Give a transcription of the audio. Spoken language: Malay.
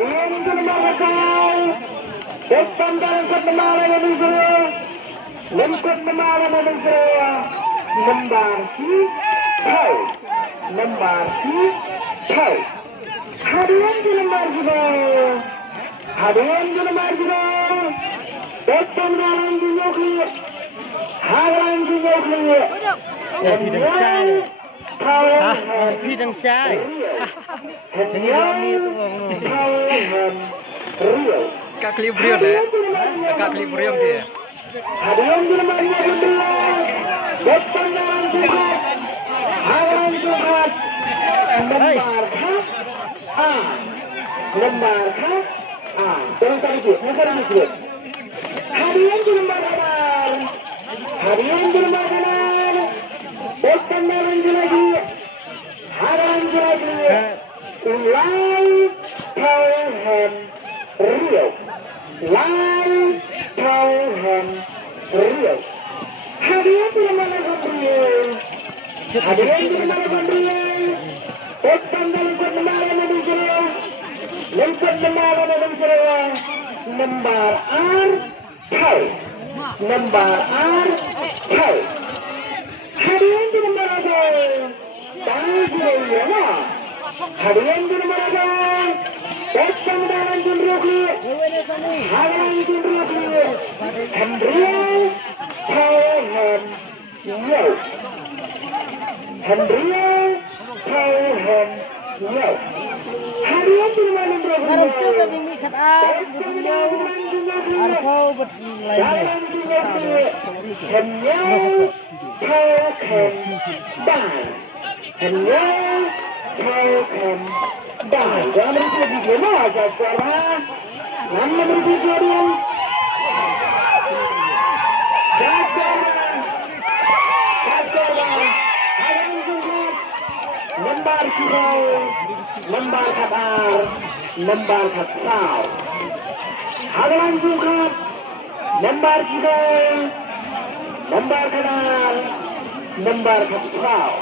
Hadirin ke lembar bekal. Depan dalam kot lembar yang berbeza. Lengkot lembar yang berbeza. Lembar si tau. Lembar si tau. Hadirin ke lembar juga. Hadirin ke lembar juga. Depan dalam junjukli. Hadirin junjukli. Phi đang sai. Thế như là mi các clip riêng đấy, các clip riêng thì. Hadirin di lembaga bendera, depan dalam jumlah, halaman jumlah, lembar khas A, lembar khas A. Tolong sedikit, sedikit. Hadirin di lembaga kanan, hadirin di lembaga kanan, depan dalam jumlah, halaman jumlah, live Tauhan Rio, live Tauhan Rio. Hadirin di lembaga Rio, hadirin di lembaga Rio, depan dalam lembaga Rio, lengkap lembaga Rio, lembar R Tau, lembar R Tau. Hadirin di lembaga Rio, hadirin di lembaga depan dalam Rio, hadirin di Rio, Hendrian Tauhan Rio, Hendrian Tauhan Rio. Hadirin di lembaga Rio, jangan berhenti di game aja sekarang. Nama berhenti dia. Lembar hijau, lembar kabar, lembar kasau. Halaman juga, lembar hijau, lembar kabar, lembar kasau.